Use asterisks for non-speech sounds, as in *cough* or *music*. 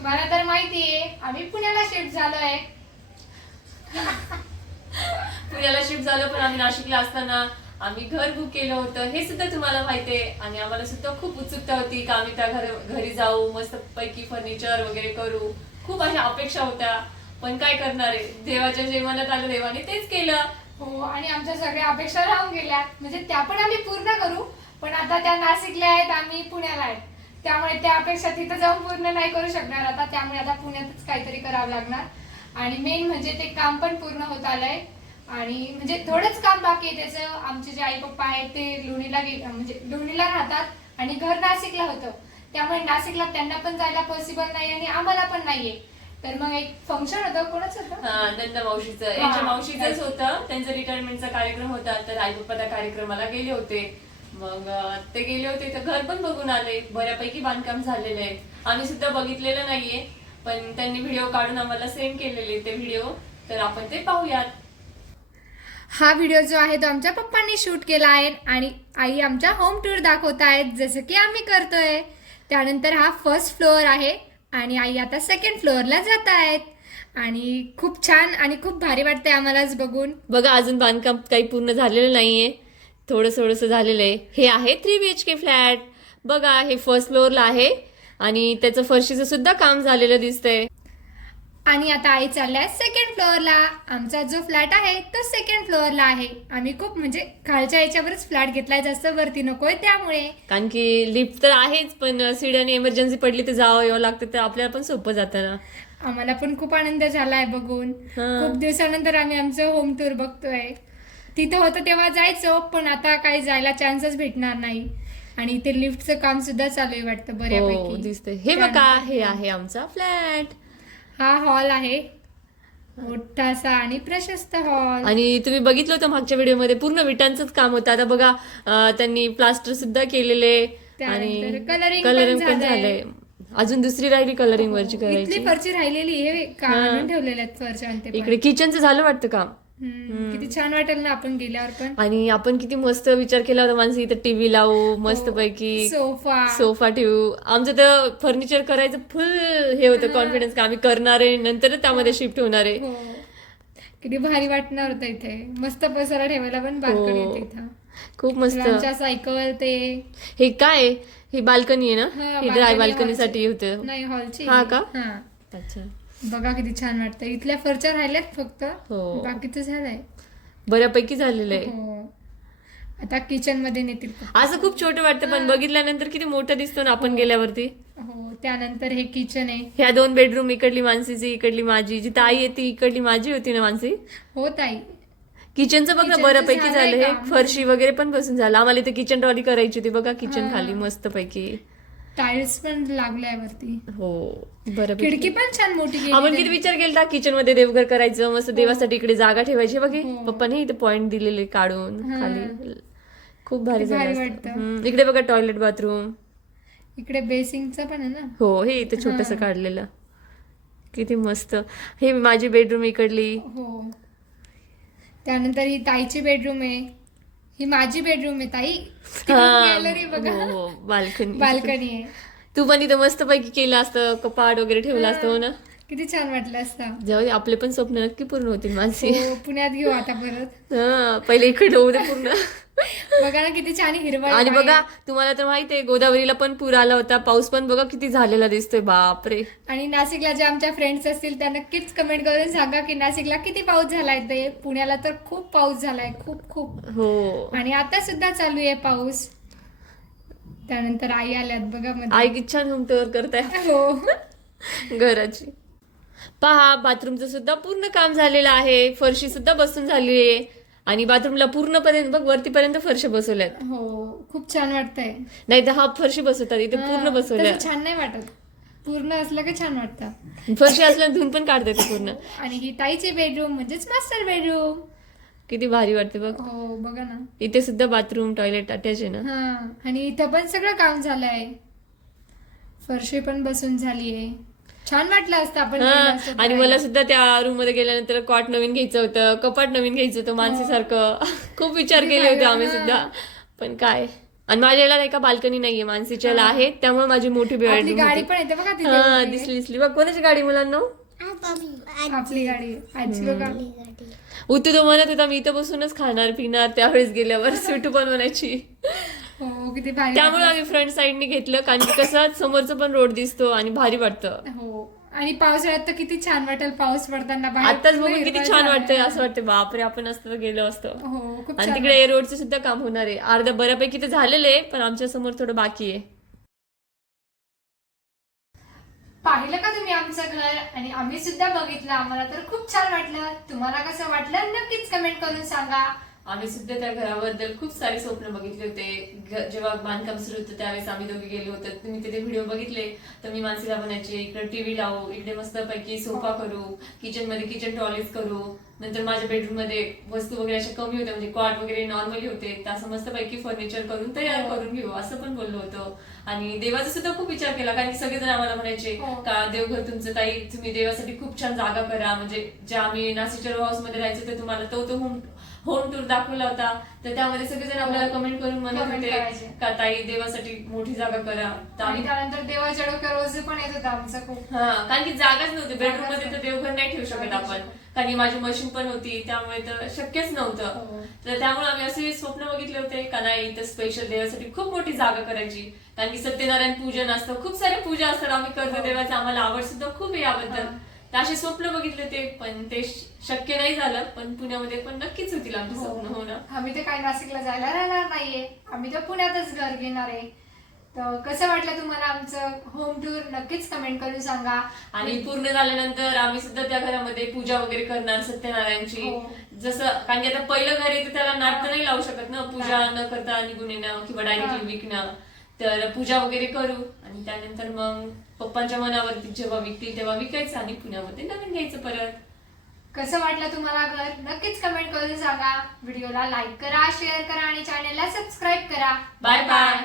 तुम्हाला तर माहितीये आम्ही पुण्याला शिफ्ट झालोय. पुण्याला शिफ्ट झालं पण आम्ही नाशिकला असताना आम्ही घर बुक केलं होतं. हे सुद्धा तुम्हाला माहितीये आणि आम्हाला सुद्धा खूप उत्सुकता होती की आम्ही त्या घर घरी जाऊ मस्त पैकी फर्निचर वगैरे करू. खूप अशा अपेक्षा होत्या. पण काय करणार आहे? देवाच्या जे मनात आलं देवाने तेच केलं. हो आणि आमच्या सगळ्या अपेक्षा राहून गेल्या. म्हणजे त्या पण आम्ही पूर्ण करू पण आता त्या नाशिकला आहेत आम्ही पुण्याला आहेत. त्यामुळे त्या अपेक्षा तिथं जाऊन पूर्ण नाही करू शकणार आता. त्यामुळे आता पुण्यातच काहीतरी करावं लागणार. आणि मेन म्हणजे ते काम पण पूर्ण होत आलंय. आणि म्हणजे थोडंच काम बाकी आहे त्याचं. आमचे जे आई पप्पा आहेत ते लोणीला गे म्हणजे लोणीला राहतात आणि घर नाशिकला होतं. त्यामुळे नाशिकला त्यांना पण जायला पॉसिबल नाही आणि आम्हाला पण नाहीये. तर मग एक फंक्शन होतं. कोणच होतं? नंद मावशीचं. हा. यांच्या मावशीचंच होतं. त्यांचा रिटायरमेंटचा कार्यक्रम होता. तर आई पप्पा त्या कार्यक्रमाला गेले होते. मग ते गेले होते तर घर पण बघून आले. बऱ्यापैकी बांधकाम झालेलं आहे. आम्ही सुद्धा बघितलेलं नाहीये पण त्यांनी व्हिडिओ काढून आम्हाला सेंड केलेले ते व्हिडिओ. तर आपण ते पाहूयात. हा व्हिडिओ जो आहे तो आमच्या पप्पांनी शूट केला आहे आणि आई आमच्या होम टूर दाखवत आहेत जसं की आम्ही करतोय. त्यानंतर हा फर्स्ट फ्लोअर आहे आणि आई आता सेकंड फ्लोअरला जात आहेत. आणि खूप छान आणि खूप भारी वाटतंय आम्हालाच बघून. बघा अजून बांधकाम काही पूर्ण झालेलं नाहीये. थोडं थोडंसं झालेलं आहे. हे आहे three B H K flat बघा हे फर्स्ट फ्लोअरला आहे. आणि त्याचं फरशीचं सुद्धा काम झालेलं दिसतंय. आणि आता आई चालल्या सेकंड फ्लोअरला आमचा जो फ्लॅट आहे तो सेकंड फ्लोअरला आहे. आम्ही खूप म्हणजे खालच्या याच्यावरच फ्लॅट घेतलाय जास्त वरती नकोय त्यामुळे. कारण की लिफ्ट तर आहेच पण सीडाने इमर्जन्सी पडली तर जावं यावं लागतं तर आपल्याला पण सोपं जातं ना. आम्हाला पण खूप आनंद झालाय बघून. हा. खूप दिवसानंतर आम्ही आमचं होम टूर बघतोय. तिथं होतं तेव्हा जायचो पण आता काही जायला चान्सच भेटणार नाही. आणि इथे लिफ्टचं काम सुद्धा चालू आहे वाटतं हो बऱ्यापैकी दिसतंय. हे बघा हे आहे आमचा फ्लॅट. हा हॉल आहे. मोठासा आणि प्रशस्त हॉल. आणि तुम्ही बघितलं होतं मागच्या व्हिडिओमध्ये पूर्ण विटांचंच काम होतं. आता बघा त्यांनी प्लास्टर सुद्धा केलेले आणि कलरिंग पण झालंय. अजून दुसरी राहिली कलरिंग वरची करायची. फरची राहिलेली हे का आणून ठेवलेले आहेत फरच्या आणि ते पण. इकडे किचनचं झालं वाटतं काम. हम्म, किती छान वाटेल ना आपण गेल्यावर पण. आणि आपण किती मस्त विचार केला होता माणसं इथं टीव्ही लावू मस्त पैकी सोफा. सोफा ठेवू. आमचं तर फर्निचर करायचं फुल हे होतं कॉन्फिडन्स का आम्ही करणार आहे नंतरच त्यामध्ये शिफ्ट होणार आहे. हो. किती भारी वाटणार होतं इथे. मस्त पसारा ठेवायला पण बाल्कनी हो. येते इथं. खूप मस्त. मुलांच्या सायकल ते. हे काय आहे? ही बाल्कनी आहे हा, ना? ही ड्राय balcony बाल्कनी साठी होतं. नाही हॉलची हा का? हा. अच्छा. बघा किती छान वाटतं इथल्या फरच्या राहिल्यात फक्त. हो. बाकीचं झालंय. बऱ्यापैकी झालेलं आहे. हो. आता किचनमध्ये नेतील असं खूप छोटं वाटतं पण बघितल्यानंतर किती मोठं दिसतो ना आपण गेल्यावरती. हो त्यानंतर हे किचन आहे. ह्या दोन बेडरूम इकडली मानसीची इकडली माझी. जिथं आई येते इकडली माझी होती ना मानसी? हो ताई. किचनचं बघ ना किचनचं बऱ्यापैकी झालंय झालं. हे. फरशी वगैरे पण बसून झालं. आम्हाला इथे किचन ट्रॉली करायची होती. बघा किचन हा. खाली मस्त पैकी टाइल्स पण लागलाय वरती. हो बऱ्यापैकी खिडकी पण छान मोठी केली आपण किती. विचार केला किचनमध्ये देवघर करायचं मस्त देवासाठी इकडे जागा ठेवायची. बघे हो. पप्पाने इथे पॉइंट दिलेले काढून हा. खाली. खूप भारी झालं वाटतं. इकडे बघा टॉयलेट बाथरूम इकडे बेसिंगचं पण आहे ना? हो हे इथे छोटस हा. काढलेलं. किती मस्त. हे माझी बेडरूम इकडली. हो. त्यानंतर ही ताईची बेडरूम आहे. ही माझी बेडरूम आहे ताई. गॅलरी बघा. हो बाल्कनी. बाल्कनी आहे. तू पण इथं मस्त पैकी केलं असतं कपाट वगैरे ठेवलं असतं हो ना? किती छान वाटलं असतं. जाऊ दे आपले पण स्वप्न नक्की पूर्ण होतील माझी हो पुण्यात घेऊ आता परत. *laughs* हा पहिले इकडे होऊ दे पूर्ण. बघा ना किती छान हिरवा आणि बघा तुम्हाला तर माहिती आहे गोदावरीला पण पूर आला होता. पाऊस पण बघा किती झालेला दिसतोय बापरे. आणि नाशिकला जे आमच्या फ्रेंड्स असतील त्या नक्कीच कमेंट करून सांगा की नाशिकला किती पाऊस झालाय. ते पुण्याला तर खूप पाऊस झालाय खूप खूप. हो. आणि आता सुद्धा चालू आहे पाऊस. त्यानंतर आई आल्यात बघा मध्ये. आई किती छान होम टूर करताय. हो. *laughs* घराची. पहा बाथरूमचं सुद्धा पूर्ण काम झालेलं आहे. फरशी सुद्धा बसून झाली आहे. आणि बाथरूमला पूर्णपर्यंत बघ वरतीपर्यंत फरशी बसवल्यात. हो खूप छान वाटतंय. नाही तर हा फरशी बसवतात इथे पूर्ण हा, बसवल्या तसं छान नाही वाटत. पूर्ण असलं की छान वाटतं. फरशी असल्यानं धुवून पण काढता येते पूर्ण. आणि ही ताईची बेडरूम म्हणजेच मास्टर बेडरूम. किती भारी वाटते बघ. हो बघा ना. इथे सुद्धा बाथरूम टॉयलेट अटॅच आहे ना. हा आणि इथं पण सगळं काम झालंय. फरशी पण बसून झाली आहे छान वाटलं असतं आपण हा गेलो असतो आणि. मला सुद्धा त्या रूममध्ये गेल्यानंतर कॉट नवीन घ्यायचं होतं कपाट नवीन घ्यायचं होतं मानसीसारखं. *laughs* खूप विचार केले होते आम्ही हा. सुद्धा. पण काय? आणि माझ्या याला नाही का बाल्कनी नाहीये मानसीच्या याला आहे त्यामुळे माझी मोठी आपली बेडरूम गाडी पण येते बघा तिथे हा उभी. दिसली दिसली. बघ कोणाची गाडी मुलांना? आपली गाडी आजी बघा. उतू तो म्हणत होता मी इथं बसूनच खाणार पिणार. त्यावेळेस गेल्यावर *laughs* स्वीटू पण म्हणायची. हो किती भारी त्यामुळे आम्ही फ्रंट साईडने घेतलं कारण की कसं समोरचं पण रोड दिसतो आणि भारी वाटतं. हो आणि पावसाळ्यात तर किती छान वाटेल पाऊस पडताना बाहेर आताच पूर्ण बघून किती हिरवळ छान. वाटतंय असं वाटतं बापरे आपण असतं तर गेलो असतो. हो खूप आणि छान तिकडे रोडचे सुद्धा काम होणार आहे. अर्धा बऱ्यापैकी ते झालेलं आहे पण आमच्यासमोर थोडं बाकी आहे. पाहिलं का तुम्ही आमचं घर? आणि आम्ही सुद्धा बघितलं आम्हाला तर खूप छान वाटलं. तुम्हाला कसं वाटलं? नक्कीच कमेंट करून सांगा. आम्ही सुद्धा त्या घराबद्दल खूप सारे स्वप्न बघितले होते. जेव्हा बांधकाम सुरू होतं त्यावेळेस आम्ही दोघे गेलो होतो. तुम्ही तिथे व्हिडिओ बघितले. तर मी मानसीला बनायचे इकडे टीव्ही लावू इकडे मस्त पैकी सोफा करू किचनमध्ये किचन टॉयलेट करू. नंतर माझ्या बेडरूममध्ये वस्तू वगैरे अशा कमी होत्या म्हणजे कॉट वगैरे नॉर्मली होते. तर असं मस्त पैकी फर्निचर करून तयार करून घेऊ असं पण बोललो होतो. आणि देवाचा सुद्धा खूप विचार केला कारण की सगळेजण आम्हाला म्हणायचे हो. का देवघर तुमचं ताई तुम्ही देवासाठी खूप छान जागा करा. म्हणजे जे आम्ही नाशिकच्या रो मध्ये राहायचो ते तुम्हाला तो तो होम होम टूर दाखवला होता. तर त्यामध्ये सगळेजण आपल्याला कमेंट करून म्हणत होते. का ताई देवासाठी मोठी जागा करा. तर आणि त्यानंतर देवाच्या डोक्यावर रोज पण येत होता आमचं खूप. हा कारण की जागाच नव्हती. बेडरूममध्ये तर. देवघर नाही ठेवू शकत आपण. कारण माझी मशीन पण होती त्यामुळे तर शक्यच नव्हतं. हो. तर त्यामुळे आम्ही असे स्वप्न बघितले होते का नाही इथं स्पेशल देवासाठी खूप मोठी जागा करायची. कारण की सत्यनारायण पूजन असतं खूप सारे पूजा असतात आम्ही करतो हो. देवाचं आम्हाला आवड सुद्धा खूप आहे याबद्दल. तर असे स्वप्न बघितले होते पण ते शक्य नाही झालं. पण पुण्यामध्ये पण नक्कीच होतील आमचे स्वप्न हो ना? आम्ही तर काही नाशिकला जायला राहणार नाहीये. आम्ही तर पुण्यातच घर घेणार आहे. तर कसं वाटलं तुम्हाला आमचं होम टूर नक्कीच कमेंट करून सांगा. आणि पूर्ण झाल्यानंतर आम्ही सुद्धा त्या घरामध्ये पूजा वगैरे करणार सत्यनारायणची. हो. जसं कारण की आता पहिलं घर आहे तर त्याला नाट्य नाही लावू शकत ना? पूजा न करता निघून येणं किंवा. डायरेक्टली विकणं. तर पूजा वगैरे करू आणि त्यानंतर मग पप्पांच्या मनावरती जेव्हा विकतील तेव्हा विकायचं आणि पुण्यामध्ये नवीन घ्यायचं परत. कसं वाटलं तुम्हाला घर? नक्कीच कमेंट करून सांगा. व्हिडिओला लाईक करा शेअर करा आणि चॅनलला सबस्क्राईब करा. Bye bye